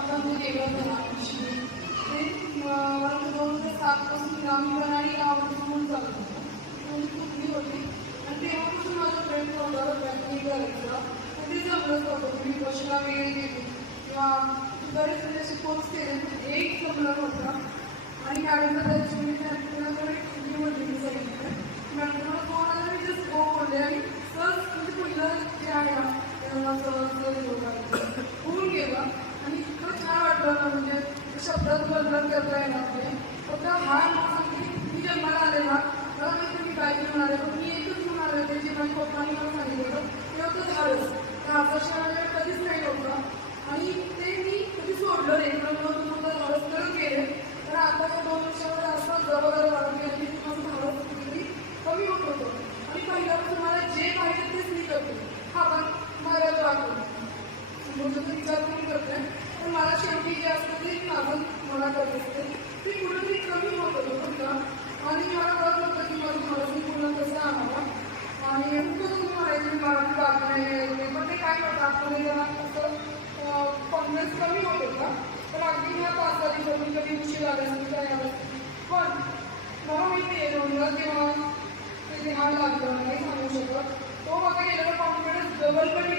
आपण जे वेगळं झालं ते मला 2007 पासून ग्रामीण आणि गावापासून चालत होतं. म्हणजे कुठली होती आणि तेव्हापासून माझा फ्रेंड होता बँकिंग करायचा आणि ते जमलंच होतं. मी बसला वेळ गेली किंवा बरेच असे कोर्स केले एक जमलं होता आणि मॅडमला त्याची मी तुझ्याकडे कुठली म्हटली मी सांगितलं मॅडमला फोन आला मी जस्ट हो बोलले आणि सहज म्हणजे पहिलं जे आहे ना तेव्हा सहज होऊन गेलं आणि इतकं छान वाटलं ना म्हणजे शब्दात वर्णन करता येणार नाही. फक्त हा मी जन्माला आले ना मला माहिती मी काय घेऊन आले पण मी एकच घेऊन आले होते जे माझ्या पप्पांनी मला सांगितलं ते होतं झाडच त्या हाताशी माझ्याकडे कधीच नाही होतं आणि ते मी कधी सोडलं नाही पण तुम्हाला धाडस करत गेले तर आता या 2 वर्षामध्ये असं जवळ वाढून गेलं की माझं धाडस कुठेतरी कमी होत होतं आणि पहिल्यापासून मला जे पाहिजे तेच मी करते. हा पण मला वाटतं समोरचा विचार करून करते पण मला शेवटी जे असतं ते माझं मला करत असते ते कुठेतरी कमी होत होतं फक्त आणि मला कळत होतं की माझं धाडस मी पूर्ण कसं आणावं आणि खूपच म्हणायचं मराठी बातम्या पण ते काय होतं आपण जरा असं कॉन्फिडन्स कमी होत होता पण अगदी ह्या 5-6 दिवसातून कधी उशीर आल्यानंतर काय आलं पण मला माहिती आहे रोजला जेव्हा ते ध्यान लागलं नाही सांगू शकत तो माझा गेलेला कॉन्फिडन्स डबल कमी